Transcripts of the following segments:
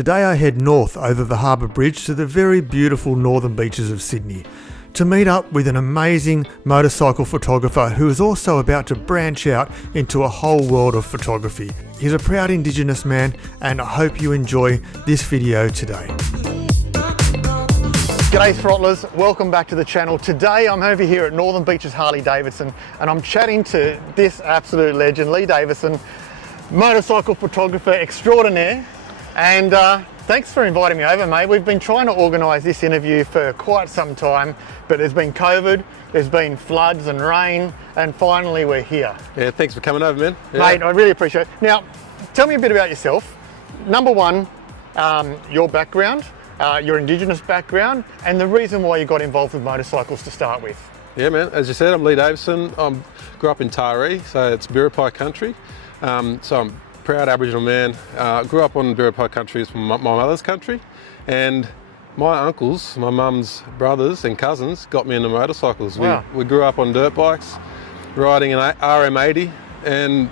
Today I head north over the Harbour Bridge to the very beautiful northern beaches of Sydney to meet up with an amazing motorcycle photographer who is also about to branch out into a whole world of photography. He's a proud Indigenous man, and I hope you enjoy this video today. G'day throttlers, welcome back to the channel. Today I'm over here at Northern Beaches Harley-Davidson and I'm chatting to this absolute legend, Lee Davison, motorcycle photographer extraordinaire. And thanks for inviting me over, mate. We've been trying to organise this interview for quite some time, but there's been COVID, there's been floods and rain, and finally we're here. Yeah, thanks for coming over, man. Yeah. Mate, I really appreciate it. Now, tell me a bit about yourself. Number one, your background, your Indigenous background, and the reason why you got involved with motorcycles to start with. Yeah, man. As you said, I'm Lee Davison. I grew up in Taree, so it's Biripi country. So I'm a proud Aboriginal man. Grew up on Biripi country, it's my mother's country, and my uncles, my mum's brothers and cousins got me into motorcycles. Wow. We grew up on dirt bikes, riding an RM80 and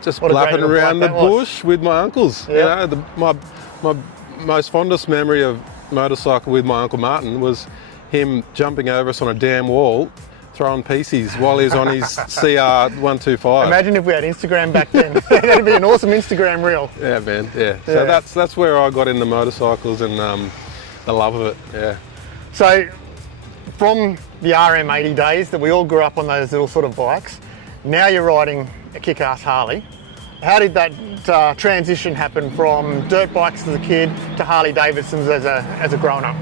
just blapping around the bush with my uncles. Yep. You know, my most fondest memory of motorcycle with my Uncle Martin was him jumping over us on a damn wall, throwing pieces while he was on his CR125. Imagine if we had Instagram back then. That'd be an awesome Instagram reel. Yeah, man, yeah. So that's where I got into motorcycles and the love of it, yeah. So from the RM80 days that we all grew up on those little sort of bikes, now you're riding a kick-ass Harley. How did that transition happen from dirt bikes as a kid to Harley-Davidsons as a grown-up?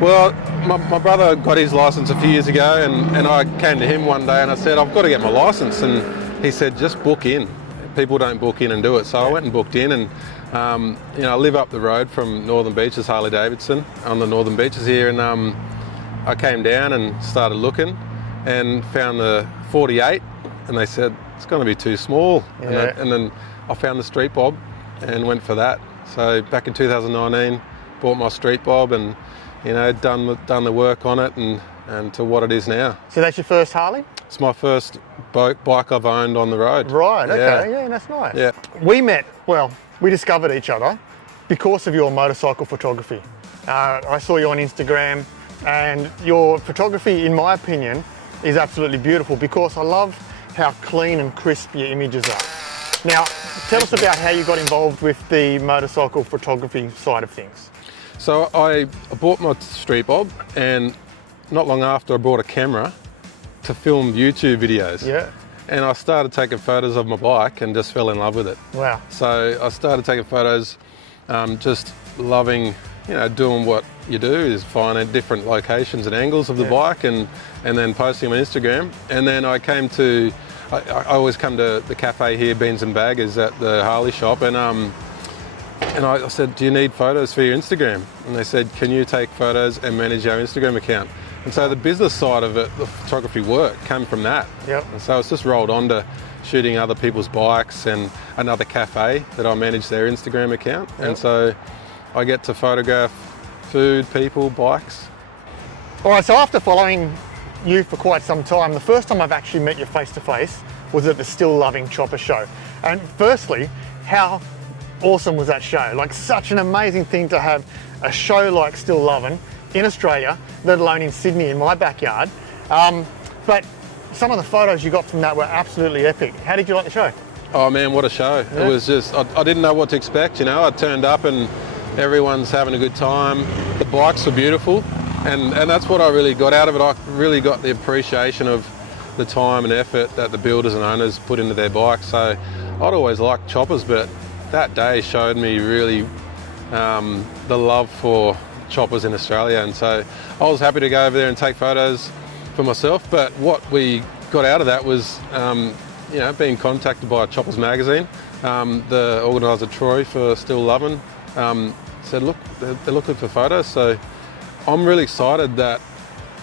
Well, my brother got his licence a few years ago and I came to him one day and I said, I've got to get my licence, and he said, just book in. People don't book in and do it. So I went and booked in, and you know, I live up the road from Northern Beaches, Harley-Davidson, on the Northern Beaches here, and I came down and started looking and found the 48, and they said, it's going to be too small. Yeah. And then I found the street bob and went for that. So back in 2019, bought my street bob and, you know, done the work on it and to what it is now. So that's your first Harley? It's my first bike I've owned on the road. Right, okay, yeah, that's nice. Yeah. We discovered each other because of your motorcycle photography. I saw you on Instagram, and your photography, in my opinion, is absolutely beautiful because I love how clean and crisp your images are. Now, tell us about how you got involved with the motorcycle photography side of things. So I bought my street bob, and not long after I bought a camera to film YouTube videos. Yeah. And I started taking photos of my bike and just fell in love with it. Wow. So I started taking photos, just loving, you know, doing what you do is finding different locations and angles of the bike and then posting them on Instagram. And then I always come to the cafe here, Beans and Baggers, at the Harley shop, and I said, do you need photos for your Instagram? And they said, can you take photos and manage our Instagram account? And so the business side of it, the photography work, came from that. Yep. And so it's just rolled on to shooting other people's bikes and another cafe that I manage their Instagram account. Yep. And so I get to photograph food, people, bikes. All right, so after following you for quite some time, the first time I've actually met you face to face was at the Still Loving Chopper show. And firstly, how awesome was that show? Like, such an amazing thing to have a show like Still Loving in Australia, let alone in Sydney, in my backyard. But some of the photos you got from that were absolutely epic. How did you like the show? Oh man, what a show. Yeah. It was just, I didn't know what to expect, you know. I turned up and everyone's having a good time. The bikes were beautiful, and that's what I really got out of it. I really got the appreciation of the time and effort that the builders and owners put into their bikes. So I'd always liked choppers, but that day showed me really the love for choppers in Australia, and so I was happy to go over there and take photos for myself. But what we got out of that was you know, being contacted by Choppers magazine. The organiser Troy for Still Loving said, look, they're looking for photos. So I'm really excited that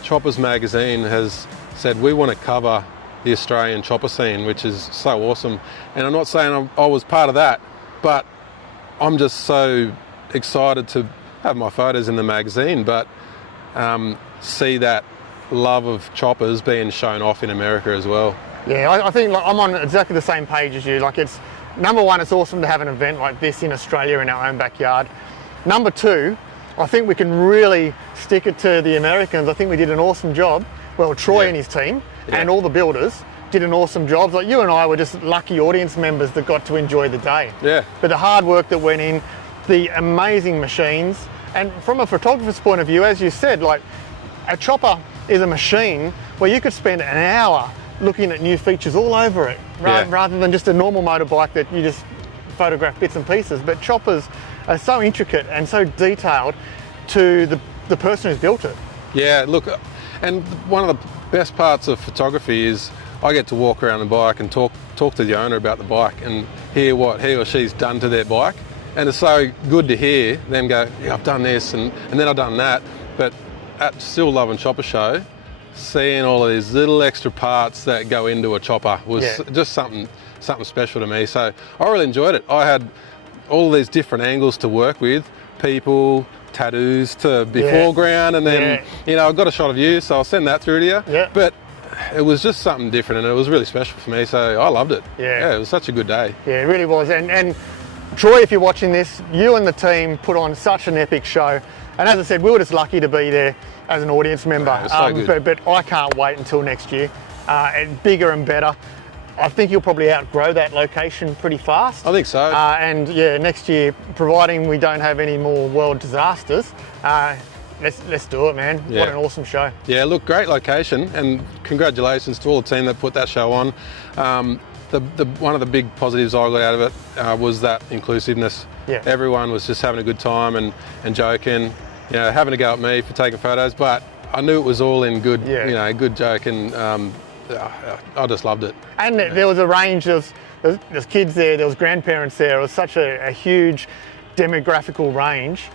Choppers magazine has said we want to cover the Australian chopper scene, which is so awesome. And I'm not saying I was part of that, but I'm just so excited to have my photos in the magazine, but see that love of choppers being shown off in America as well. Yeah, I think I'm on exactly the same page as you. Like, it's number one, it's awesome to have an event like this in Australia in our own backyard. Number two, I think we can really stick it to the Americans. I think we did an awesome job. Well, Troy and his team and all the builders did an awesome job. Like you and I were just lucky audience members that got to enjoy the day. Yeah. But the hard work that went in, the amazing machines, and from a photographer's point of view, as you said, like a chopper is a machine where you could spend an hour looking at new features all over it, rather than just a normal motorbike that you just photograph bits and pieces. But choppers are so intricate and so detailed to the person who's built it. Yeah, look, and one of the best parts of photography is I get to walk around the bike and talk to the owner about the bike and hear what he or she's done to their bike. And it's so good to hear them go, yeah, I've done this and then I've done that. But at Still Loving Chopper Show, seeing all of these little extra parts that go into a chopper was just something special to me. So I really enjoyed it. I had all these different angles to work with, people, tattoos to be foreground, and then you know, I got a shot of you, so I'll send that through to you. Yeah. But it was just something different, and it was really special for me, so I loved it. Yeah. It was such a good day. Yeah, it really was. And Troy, if you're watching this, you and the team put on such an epic show. And as I said, we were just lucky to be there as an audience member. Yeah, it was so good. But I can't wait until next year, and bigger and better. I think you'll probably outgrow that location pretty fast. I think so. And yeah, next year, providing we don't have any more world disasters, let's do it, man. Yeah. What an awesome show. Yeah, look, great location, and congratulations to all the team that put that show on. One of the big positives I got out of it was that inclusiveness. Yeah. Everyone was just having a good time and joking, you know, having a go at me for taking photos, but I knew it was all in good, you know, good joke, and I just loved it. And there was a range of, there's kids there, there was grandparents there. It was such a huge demographical range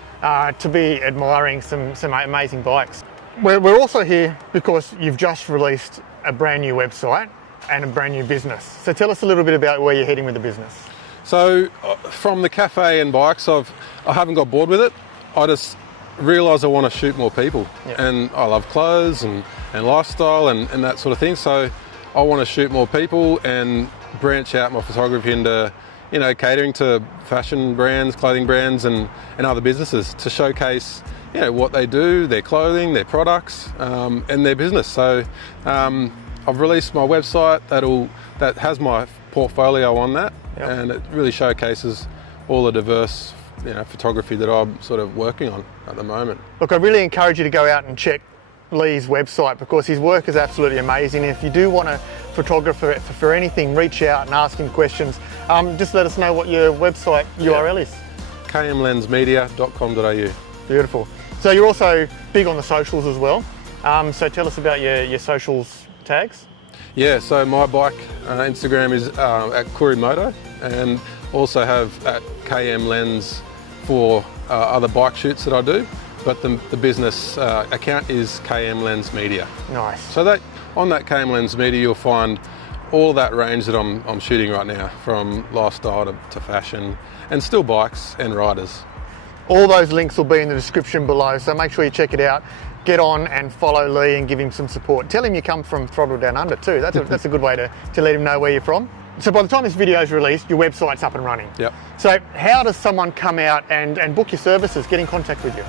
to be admiring some amazing bikes. We're also here because you've just released a brand new website and a brand new business. So tell us a little bit about where you're heading with the business. So from the cafe and bikes, I haven't got bored with it. I just realised I want to shoot more people, and I love clothes and lifestyle and that sort of thing. So I want to shoot more people and branch out my photography into, you know, catering to fashion brands, clothing brands, and other businesses to showcase, you know, what they do, their clothing, their products, and their business. So I've released my website that has my portfolio on that, and it really showcases all the diverse, you know, photography that I'm sort of working on at the moment. Look, I really encourage you to go out and check Lee's website because his work is absolutely amazing. If you do want a photographer for anything, reach out and ask him questions. Just let us know what your website URL is. kmlensmedia.com.au. Beautiful. So you're also big on the socials as well. So tell us about your socials tags. Yeah, so my bike Instagram is at Kurimoto, and also have at KM Lens for other bike shoots that I do. But the business account is KM Lens Media. Nice. So that on that KM Lens Media, you'll find all that range that I'm shooting right now, from lifestyle to fashion, and still bikes and riders. All those links will be in the description below, so make sure you check it out. Get on and follow Lee and give him some support. Tell him you come from Throttle Down Under too. That's a good way to let him know where you're from. So by the time this video is released, your website's up and running. Yep. So how does someone come out and book your services, get in contact with you?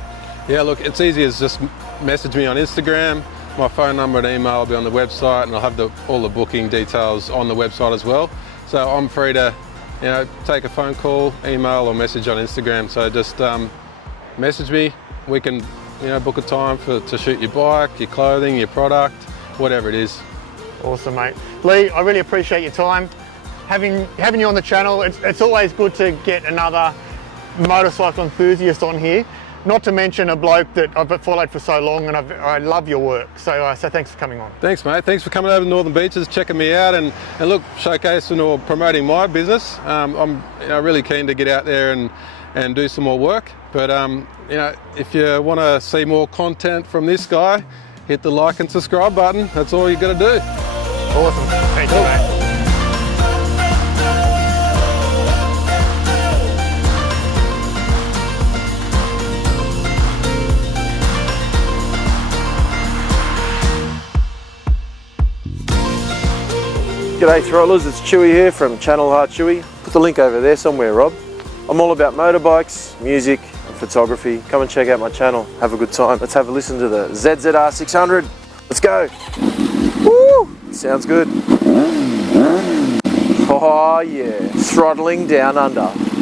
Yeah, look, it's easy as just message me on Instagram. My phone number and email will be on the website, and I'll have all the booking details on the website as well. So I'm free to, you know, take a phone call, email, or message on Instagram. So just message me. We can, you know, book a time to shoot your bike, your clothing, your product, whatever it is. Awesome, mate. Lee, I really appreciate your time. Having you on the channel, it's always good to get another motorcycle enthusiast on here. Not to mention a bloke that I've followed for so long, and I love your work. So thanks for coming on. Thanks, mate. Thanks for coming over to Northern Beaches, checking me out, and look, showcasing or promoting my business. I'm really keen to get out there and do some more work. But if you want to see more content from this guy, hit the like and subscribe button. That's all you got to do. Awesome. Thank you, mate. G'day throttlers, it's Chewy here from Channel Heart Chewy. Put the link over there somewhere, Rob. I'm all about motorbikes, music and photography. Come and check out my channel. Have a good time. Let's have a listen to the ZZR 600. Let's go. Woo! Sounds good. Oh yeah. Throttling down under.